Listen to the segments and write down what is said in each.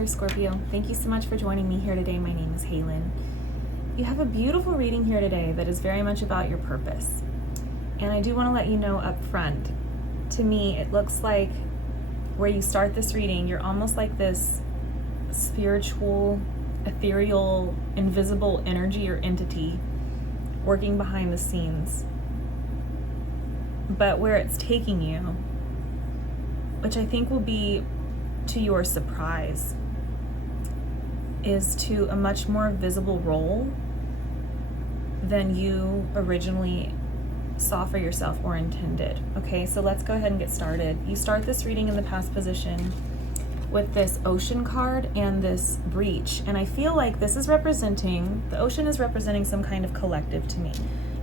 there, Scorpio. Thank you so much for joining me here today. My name is Halen. You have a beautiful reading here today that is very much about your purpose. And I do want to let you know up front, to me, it looks like where you start this reading, you're almost like this spiritual, ethereal, invisible energy or entity working behind the scenes. But where it's taking you, which I think will be to your surprise, is to a much more visible role than you originally saw for yourself or intended. Okay, so let's go ahead and get started. You start this reading in the past position with this ocean card and this breach, and I feel like this is representing, the ocean is representing some kind of collective to me.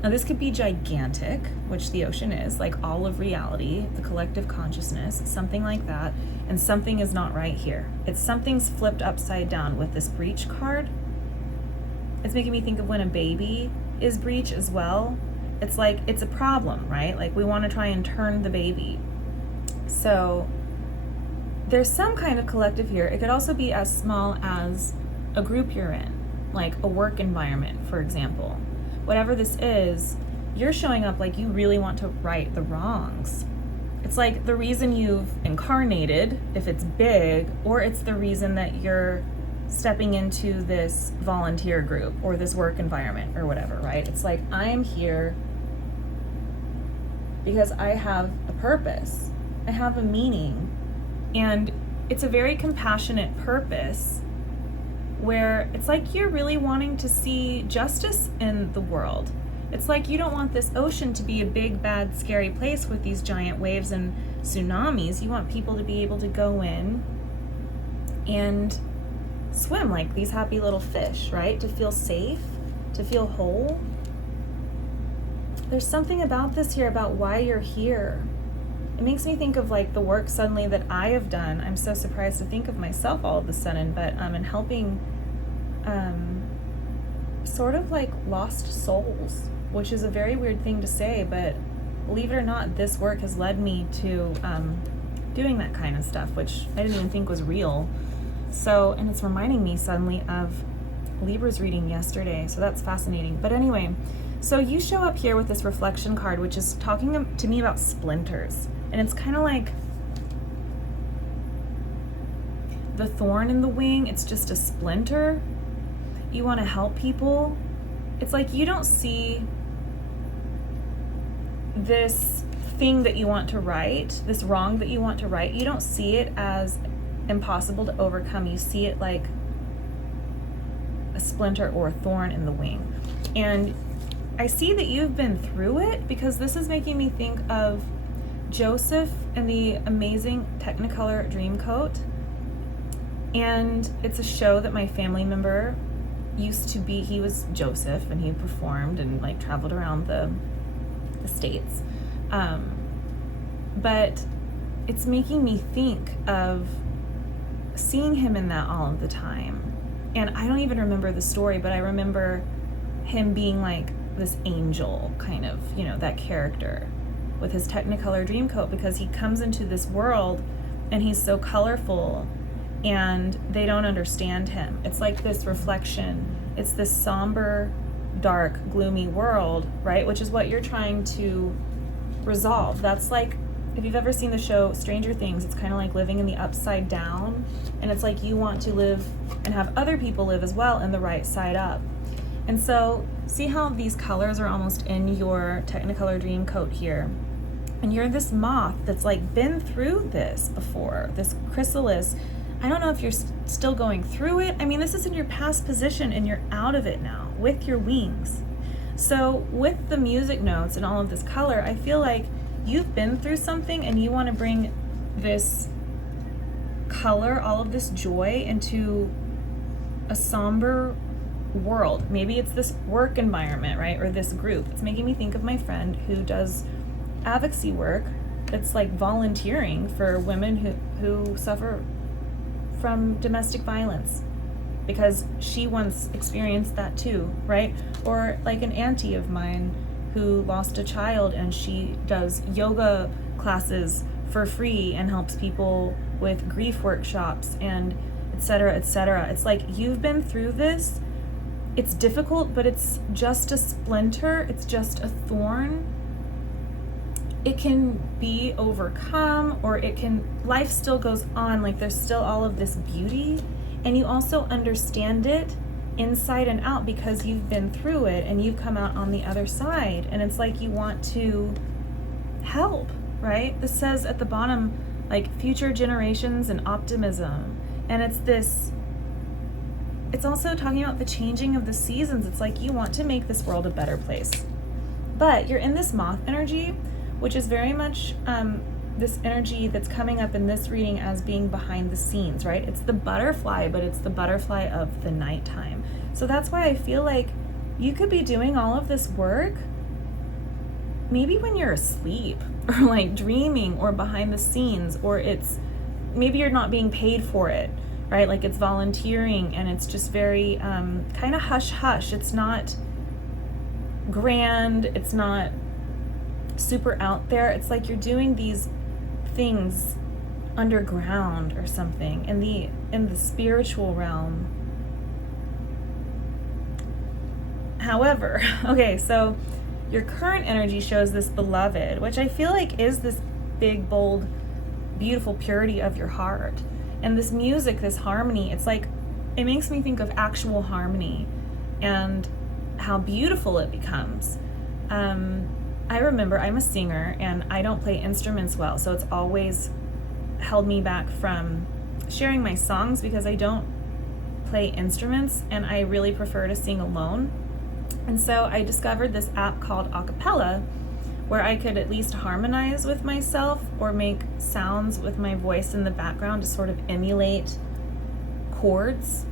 Now this could be gigantic, which the ocean is, like all of reality, the collective consciousness, something like that, and something is not right here. It's something's flipped upside down with this breach card. It's making me think of when a baby is breech as well. It's like, it's a problem, right? Like we want to try and turn the baby. So there's some kind of collective here. It could also be as small as a group you're in, like a work environment, for example. Whatever this is, you're showing up like you really want to right the wrongs. It's like the reason you've incarnated, if it's big, or it's the reason that you're stepping into this volunteer group or this work environment or whatever, right? It's like, I am here because I have a purpose. I have a meaning. And it's a very compassionate purpose where it's like you're really wanting to see justice in the world. It's like you don't want this ocean to be a big, bad, scary place with these giant waves and tsunamis. You want people to be able to go in and swim like these happy little fish, right? To feel safe, to feel whole. There's something about this here about why you're here. It makes me think of like the work suddenly that I have done. I'm so surprised to think of myself all of a sudden, but in helping sort of like lost souls, which is a very weird thing to say, but believe it or not, this work has led me to doing that kind of stuff, which I didn't even think was real. So, and it's reminding me suddenly of Libra's reading yesterday, so that's fascinating. But anyway, so you show up here with this reflection card, which is talking to me about splinters. And it's kind of like the thorn in the wing. It's just a splinter. You want to help people. It's like you don't see this thing that you want to right, this wrong that you want to right. You don't see it as impossible to overcome. You see it like a splinter or a thorn in the wing. And I see that you've been through it, because this is making me think of Joseph and the amazing Technicolor Dreamcoat. And it's a show that my family member used to be. He was Joseph and he performed and like traveled around the States. But it's making me think of seeing him in that all of the time. And I don't even remember the story, but I remember him being like this angel kind of, you know, that character with his Technicolor Dreamcoat, because he comes into this world and he's so colorful and they don't understand him. It's like this reflection. It's this somber, dark, gloomy world, right? Which is what you're trying to resolve. That's like, if you've ever seen the show Stranger Things, it's kind of like living in the upside down. And it's like you want to live and have other people live as well in the right side up. And so see how these colors are almost in your Technicolor Dreamcoat here. And you're this moth that's like been through this before, this chrysalis. I don't know if you're still going through it. I mean, this is in your past position and you're out of it now with your wings. So with the music notes and all of this color, I feel like you've been through something and you want to bring this color, all of this joy into a somber world. Maybe it's this work environment, right? Or this group. It's making me think of my friend who does advocacy work. It's like volunteering for women who suffer from domestic violence, because she once experienced that too, right? Or like an auntie of mine who lost a child and she does yoga classes for free and helps people with grief workshops. And etc., etc. It's like you've been through this. It's difficult, but it's just a splinter. It's just a thorn. It can be overcome, or life still goes on. Like there's still all of this beauty, and you also understand it inside and out because you've been through it and you've come out on the other side. And it's like you want to help, right? This says at the bottom, like future generations and optimism. And it's also talking about the changing of the seasons. It's like you want to make this world a better place. But you're in this moth energy, which is very much this energy that's coming up in this reading as being behind the scenes, right? It's the butterfly, but it's the butterfly of the nighttime. So that's why I feel like you could be doing all of this work maybe when you're asleep, or like dreaming, or behind the scenes, or maybe you're not being paid for it, right? Like it's volunteering, and it's just very kind of hush-hush. It's not grand. It's not super out there. It's like you're doing these things underground or something in the spiritual realm. However, okay, so your current energy shows this beloved, which I feel like is this big, bold, beautiful purity of your heart. And this music, this harmony, it's like, it makes me think of actual harmony and how beautiful it becomes. I remember I'm a singer and I don't play instruments well, so it's always held me back from sharing my songs because I don't play instruments and I really prefer to sing alone. And so I discovered this app called Acapella, where I could at least harmonize with myself or make sounds with my voice in the background to sort of emulate chords,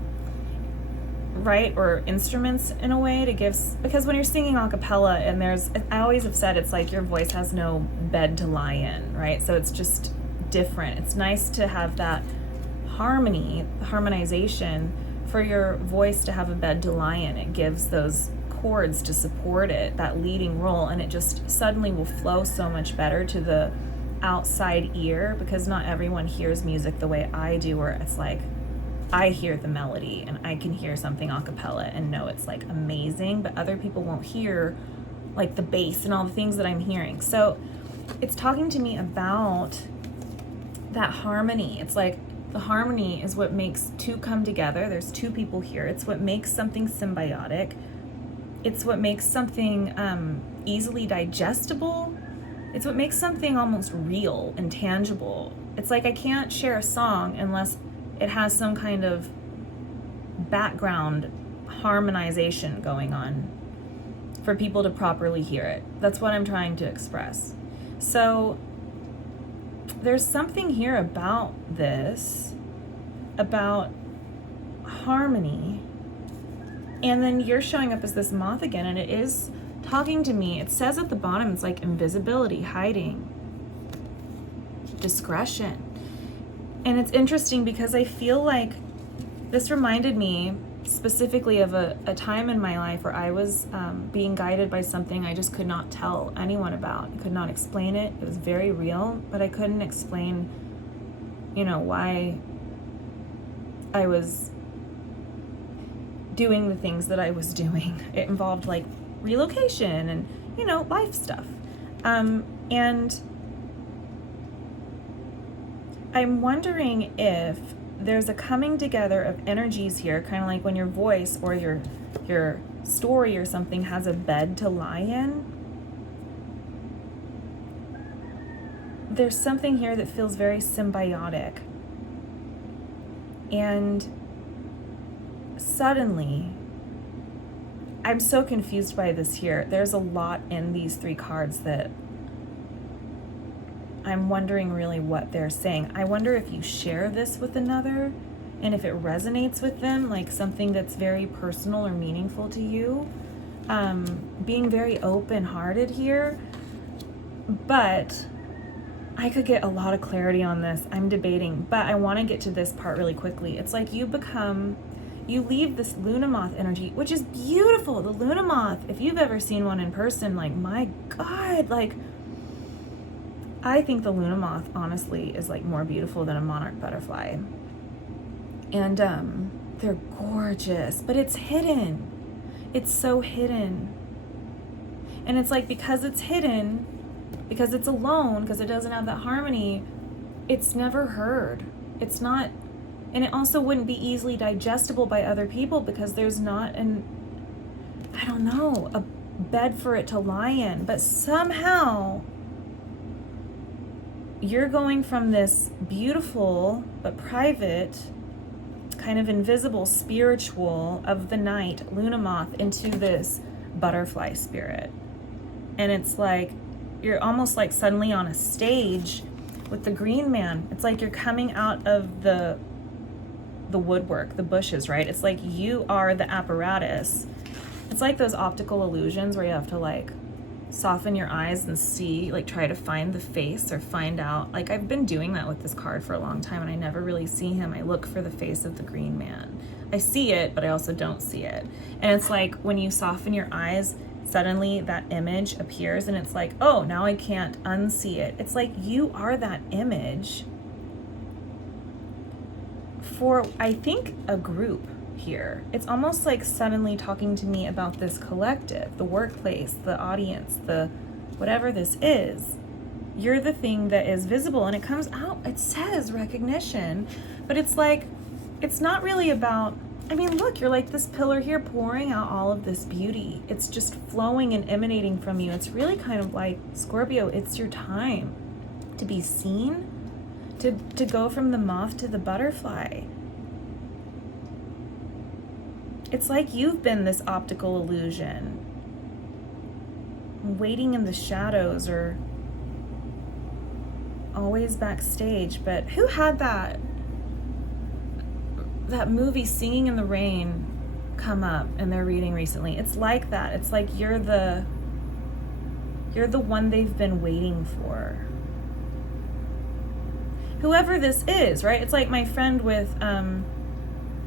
right? Or instruments in a way because when you're singing a cappella and I always have said it's like your voice has no bed to lie in, right? So it's just different. It's nice to have that harmonization for your voice to have a bed to lie in. It gives those chords to support it, that leading role, and it just suddenly will flow so much better to the outside ear, because not everyone hears music the way I do, where it's like I hear the melody and I can hear something a cappella and know it's like amazing, but other people won't hear like the bass and all the things that I'm hearing. So it's talking to me about that harmony. It's like the harmony is what makes two come together. There's two people here. It's what makes something symbiotic. It's what makes something easily digestible. It's what makes something almost real and tangible. It's like I can't share a song unless it has some kind of background harmonization going on for people to properly hear it. That's what I'm trying to express. So there's something here about this, about harmony. And then you're showing up as this moth again, and it is talking to me. It says at the bottom, it's like invisibility, hiding, discretion. And it's interesting because I feel like this reminded me specifically of a time in my life where I was being guided by something I just could not tell anyone about. I could not explain it. It was very real, but I couldn't explain, why I was doing the things that I was doing. It involved like relocation and, life stuff. And I'm wondering if there's a coming together of energies here, kind of like when your voice or your story or something has a bed to lie in. There's something here that feels very symbiotic. And suddenly, I'm so confused by this here. There's a lot in these three cards that I'm wondering really what they're saying. I wonder if you share this with another and if it resonates with them, like something that's very personal or meaningful to you. Being very open-hearted here. But I could get a lot of clarity on this. I'm debating, but I want to get to this part really quickly. It's like you leave this Luna Moth energy, which is beautiful. The Luna Moth, if you've ever seen one in person, like, my God, like, I think the Luna Moth, honestly, is like more beautiful than a monarch butterfly. And they're gorgeous, but it's hidden. It's so hidden. And it's like, because it's hidden, because it's alone, because it doesn't have that harmony, it's never heard. It's not, and it also wouldn't be easily digestible by other people because there's not I don't know, a bed for it to lie in. But somehow you're going from this beautiful but private, kind of invisible spiritual of the night, Luna moth, into this butterfly spirit. And it's like, you're almost like suddenly on a stage with the green man. It's like you're coming out of the woodwork, the bushes, right? It's like you are the apparatus. It's like those optical illusions where you have to like soften your eyes and see, like try to find the face or find out. Like, I've been doing that with this card for a long time and I never really see him. I look for the face of the green man. I see it, but I also don't see it. And it's like when you soften your eyes, suddenly that image appears and it's like, oh, now I can't unsee it. It's like you are that image for, I think, a group here. It's almost like suddenly talking to me about this collective, the workplace, the audience, the whatever this is. You're the thing that is visible, and it comes out, it says recognition, but it's like, it's not really about, I mean, look, you're like this pillar here pouring out all of this beauty. It's just flowing and emanating from you. It's really kind of like, Scorpio, it's your time to be seen, to go from the moth to the butterfly. It's like you've been this optical illusion, waiting in the shadows or always backstage. But who had that movie Singing in the Rain come up in their reading recently? It's like that. It's like you're the one they've been waiting for. Whoever this is, right? It's like my friend with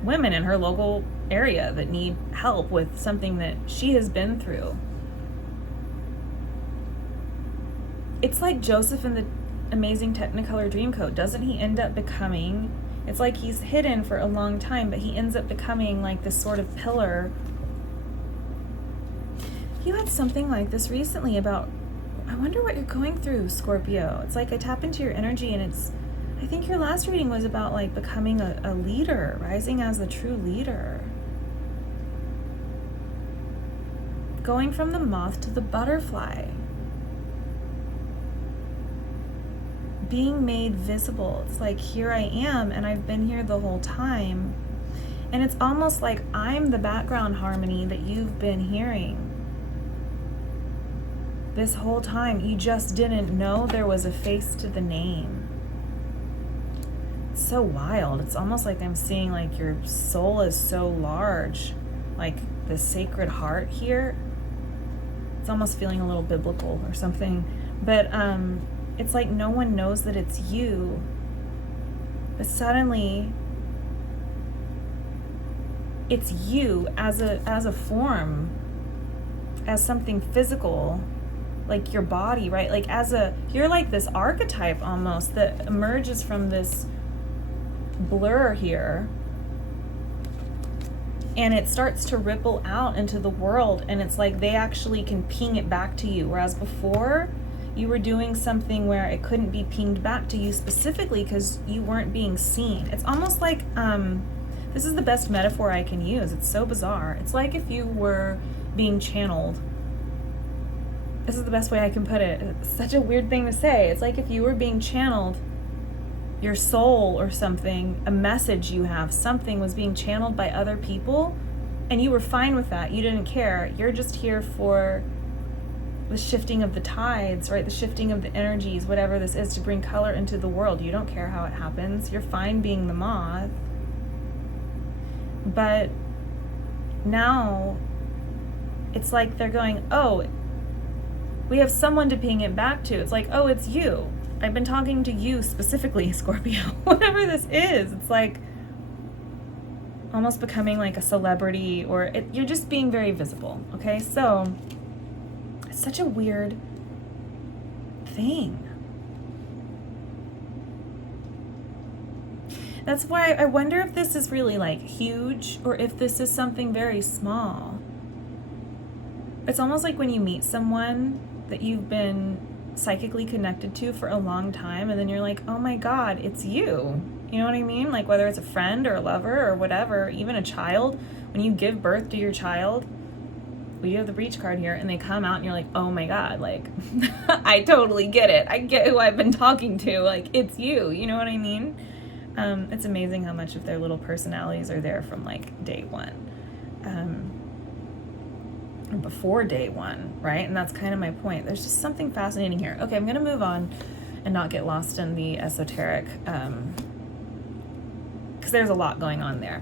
women in her local area that need help with something that she has been through. It's like Joseph in the Amazing Technicolor Dreamcoat. Doesn't he end up becoming, it's like he's hidden for a long time, but he ends up becoming like this sort of pillar. You had something like this recently about, I wonder what you're going through, Scorpio. It's like I tap into your energy and it's, I think your last reading was about like becoming a leader, rising as the true leader. Going from the moth to the butterfly. Being made visible. It's like, here I am, and I've been here the whole time. And it's almost like I'm the background harmony that you've been hearing this whole time. You just didn't know there was a face to the name. It's so wild. It's almost like I'm seeing like your soul is so large, like the Sacred Heart here. It's almost feeling a little biblical or something. But it's like no one knows that it's you. But suddenly it's you as a form, as something physical, like your body, right? Like you're like this archetype almost that emerges from this blur here. And it starts to ripple out into the world, and it's like they actually can ping it back to you. Whereas before, you were doing something where it couldn't be pinged back to you specifically because you weren't being seen. It's almost like, this is the best metaphor I can use. It's so bizarre. It's like if you were being channeled. This is the best way I can put it. It's such a weird thing to say. It's like if you were being channeled, your soul or something, a message you have, something was being channeled by other people, and you were fine with that. You didn't care. You're just here for the shifting of the tides, right? The shifting of the energies, whatever this is, to bring color into the world. You don't care how it happens. You're fine being the moth. But now it's like they're going, oh, we have someone to ping it back to. It's like, oh, it's you. I've been talking to you specifically, Scorpio. Whatever this is, it's like almost becoming like a celebrity, or you're just being very visible, okay? So it's such a weird thing. That's why I wonder if this is really like huge or if this is something very small. It's almost like when you meet someone that you've been psychically connected to for a long time, and then you're like, oh my God, it's you. You know what I mean? Like whether it's a friend or a lover or whatever, even a child, when you give birth to your child, we have the breach card here, and they come out and you're like, oh my God, like, I totally get it. I get who I've been talking to. Like, it's you. You know what I mean? It's amazing how much of their little personalities are there from like day one. Before day one, right? And that's kind of my point. There's just something fascinating here. Okay, I'm going to move on and not get lost in the esoteric, because there's a lot going on there.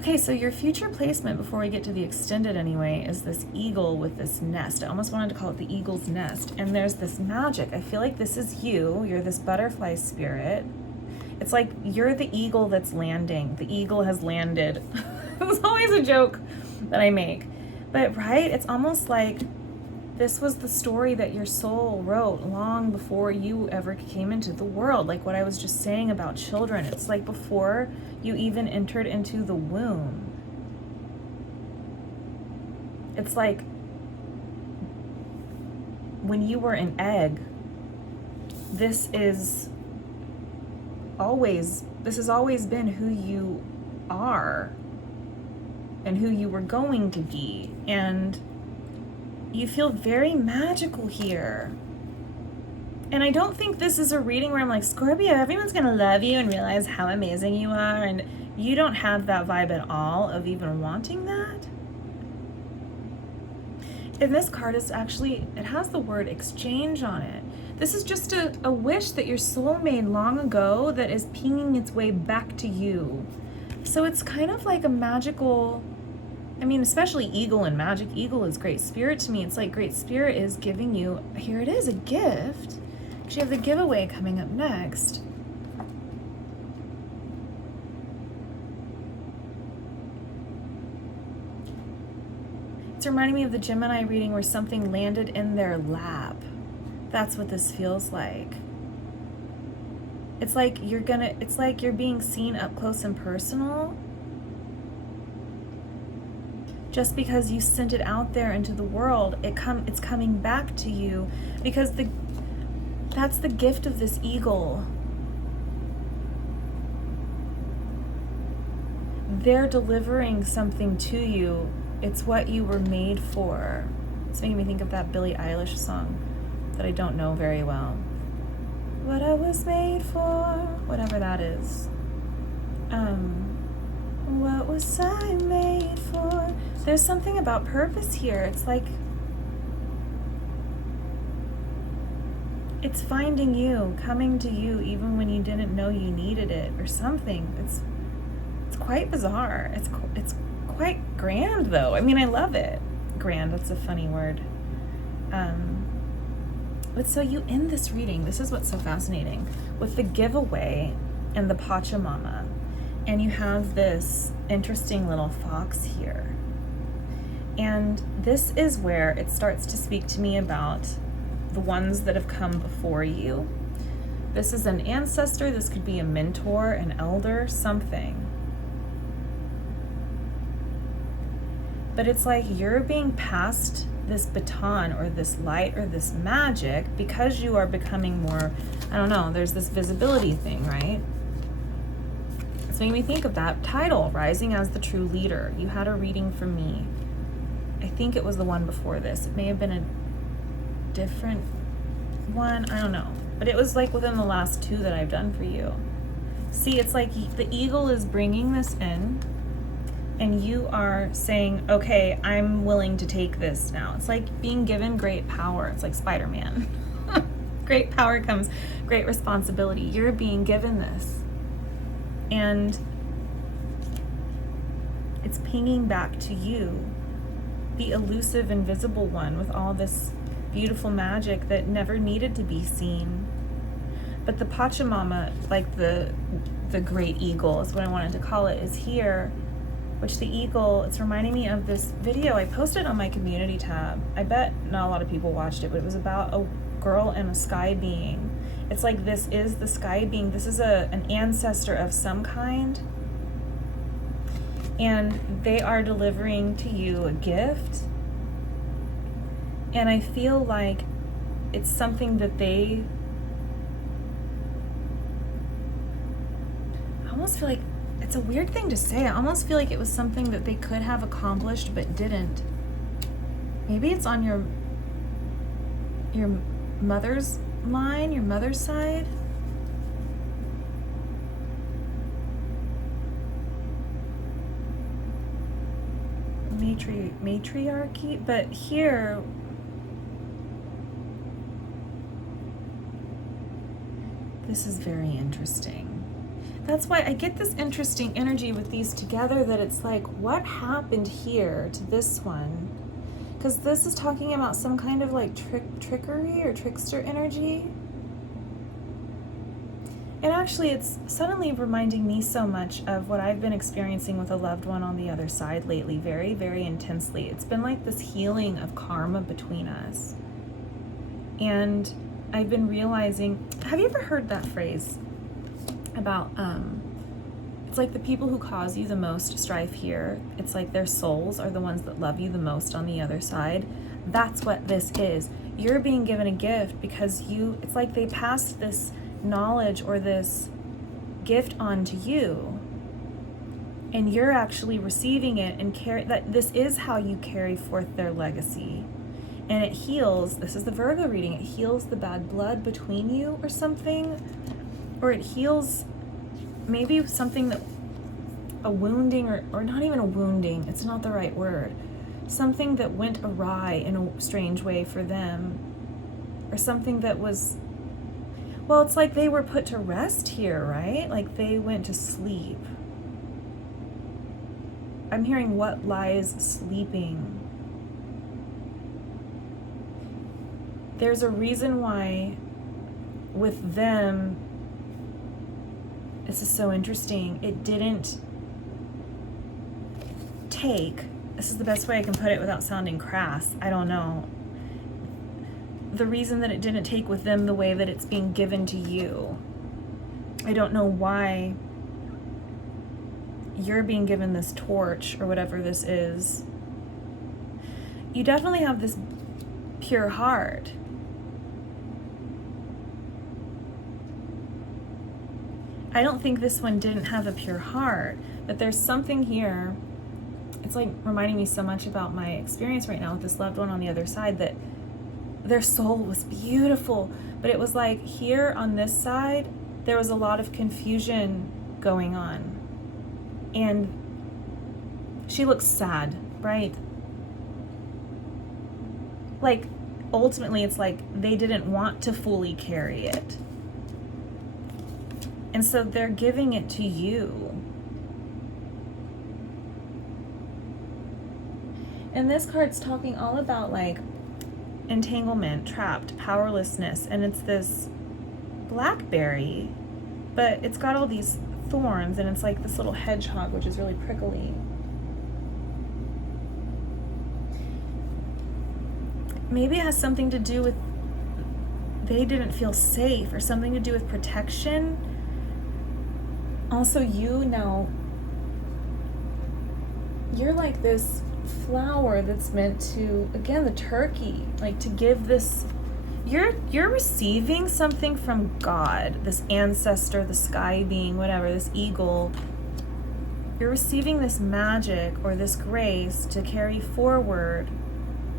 Okay, so your future placement, before we get to the extended anyway, is this eagle with this nest. I almost wanted to call it the eagle's nest. And there's this magic. I feel like this is you. You're this butterfly spirit. It's like you're the eagle that's landing. The eagle has landed. It's always a joke that I make. But, right, it's almost like this was the story that your soul wrote long before you ever came into the world. Like what I was just saying about children. It's like before you even entered into the womb. It's like when you were an egg, this has always been who you are and who you were going to be. And you feel very magical here. And I don't think this is a reading where I'm like, Scorpio, everyone's going to love you and realize how amazing you are. And you don't have that vibe at all of even wanting that. And this card is actually, it has the word exchange on it. This is just a wish that your soul made long ago that is pinging its way back to you. So it's kind of like a magical, I mean, especially eagle and magic. Eagle is great spirit to me. It's like great spirit is giving you, here it is, a gift. You have the giveaway coming up next. It's reminding me of the Gemini reading where something landed in their lap. That's what this feels like. It's like you're being seen up close and personal. Just because you sent it out there into the world, it's coming back to you, because that's the gift of this eagle. They're delivering something to you. It's what you were made for. It's making me think of that Billie Eilish song that I don't know very well. What I was made for, whatever that is. What was I made for? There's something about purpose here. It's like it's finding you, coming to you even when you didn't know you needed it or something. It's quite bizarre. It's quite grand though. I mean, I love it. Grand, that's a funny word. But so you end this reading, this is what's so fascinating, with the giveaway and the Pachamama. And you have this interesting little fox here. And this is where it starts to speak to me about the ones that have come before you. This is an ancestor, this could be a mentor, an elder, something. But it's like you're being passed this baton or this light or this magic because you are becoming more, I don't know, there's this visibility thing, right? It's making me think of that title, Rising as the True Leader. You had a reading from me. I think it was the one before this. It may have been a different one. I don't know. But it was like within the last two that I've done for you. See, it's like the eagle is bringing this in and you are saying, okay, I'm willing to take this now. It's like being given great power. It's like Spider-Man. Great power comes great responsibility. You're being given this. And it's pinging back to you, the elusive, invisible one with all this beautiful magic that never needed to be seen. But the Pachamama, like the great eagle is what I wanted to call it, is here, which the eagle, it's reminding me of this video I posted on my community tab. I bet not a lot of people watched it, but it was about a girl and a sky being. It's like this is the sky being. This is an ancestor of some kind. And they are delivering to you a gift. And I feel like it's something that I almost feel like, it's a weird thing to say. I almost feel like it was something that they could have accomplished but didn't. Maybe it's on your mother's line, your mother's side. Matriarchy, but here this is very interesting. That's why I get this interesting energy with these together, that it's like, what happened here to this one? Because this is talking about some kind of like trickery or trickster energy. And actually, it's suddenly reminding me so much of what I've been experiencing with a loved one on the other side lately, very, very intensely. It's been like this healing of karma between us. And I've been realizing, have you ever heard that phrase about, it's like the people who cause you the most strife here, it's like their souls are the ones that love you the most on the other side. That's what this is. You're being given a gift because it's like they passed this knowledge or this gift on to you, and you're actually receiving it and that this is how you carry forth their legacy. And it heals, this is the Virgo reading, it heals the bad blood between you or something, or it heals maybe something that, a wounding, or not even a wounding, it's not the right word, something that went awry in a strange way for them, or something that was, well, it's like they were put to rest here, right? Like they went to sleep. I'm hearing what lies sleeping. There's a reason why with them, this is so interesting, it didn't take, this is the best way I can put it without sounding crass, I don't know. The reason that it didn't take with them the way that it's being given to you. I don't know why you're being given this torch or whatever this is. You definitely have this pure heart. I don't think this one didn't have a pure heart, but there's something here. It's like reminding me so much about my experience right now with this loved one on the other side, that their soul was beautiful, but it was like here on this side, there was a lot of confusion going on. And she looks sad, right? Like, ultimately, it's like they didn't want to fully carry it. And so they're giving it to you. And this card's talking all about like entanglement, trapped, powerlessness, and it's this blackberry, but it's got all these thorns, and it's like this little hedgehog, which is really prickly. Maybe it has something to do with they didn't feel safe, or something to do with protection. Also, you now, you're like this flower that's meant to, again, the turkey, like to give this, you're receiving something from God, this ancestor, the sky being, whatever, this eagle. You're receiving this magic or this grace to carry forward.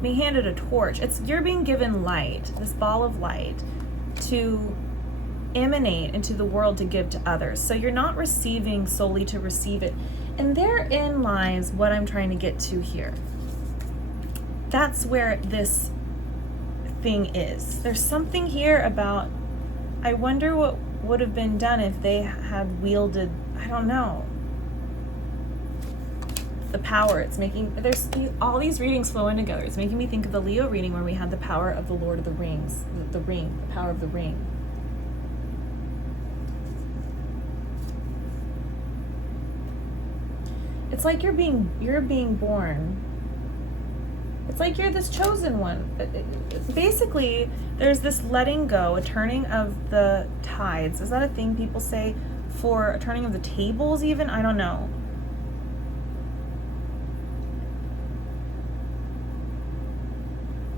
Being handed a torch. You're being given light, this ball of light, to emanate into the world to give to others. So you're not receiving solely to receive it. And therein lies what I'm trying to get to here. That's where this thing is. There's something here about, I wonder what would have been done if they had wielded, I don't know, the power. It's making, there's all these readings flow in together. It's making me think of the Leo reading where we had the power of the Lord of the Rings, the ring, the power of the ring. It's like you're being born. It's like you're this chosen one. Basically, there's this letting go, a turning of the tides. Is that a thing people say? For a turning of the tables even? I don't know.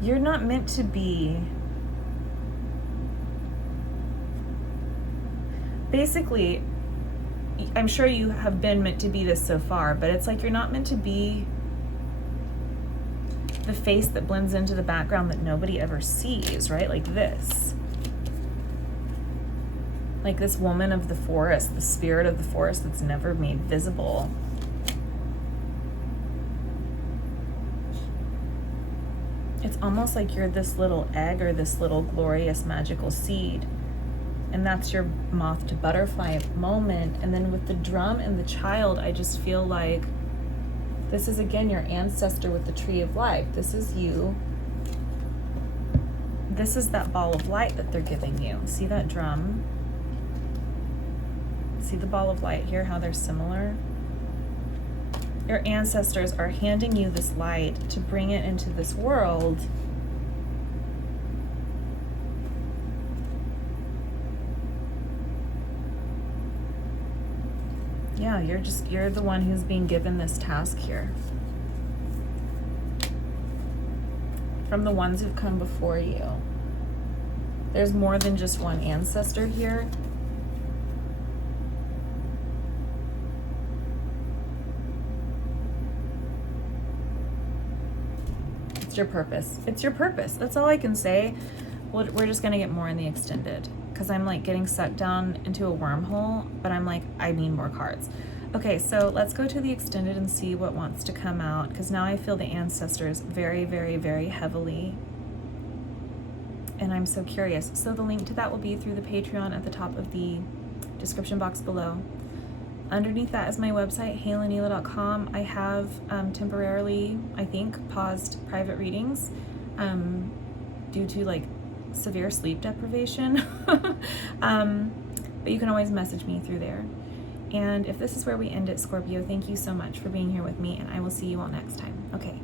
You're not meant to be. Basically, I'm sure you have been meant to be this so far, but it's like you're not meant to be the face that blends into the background that nobody ever sees, right? Like this. Like this woman of the forest, the spirit of the forest that's never made visible. It's almost like you're this little egg or this little glorious magical seed. And that's your moth to butterfly moment. And then with the drum and the child, I just feel like this is again your ancestor with the tree of life. This is you. This is that ball of light that they're giving you. See that drum? See the ball of light here, how they're similar? Your ancestors are handing you this light to bring it into this world. Yeah, you're the one who's being given this task here. From the ones who've come before you. There's more than just one ancestor here. It's your purpose. It's your purpose. That's all I can say. We're just gonna get more in the extended because I'm like getting sucked down into a wormhole, but I'm like, I need more cards. Okay, so let's go to the extended and see what wants to come out, because now I feel the ancestors very, very, very heavily. And I'm so curious. So the link to that will be through the Patreon at the top of the description box below. Underneath that is my website, halennelah.com. I have temporarily, I think, paused private readings due to like severe sleep deprivation. But you can always message me through there. And if this is where we end it, Scorpio, thank you so much for being here with me, and I will see you all next time. Okay.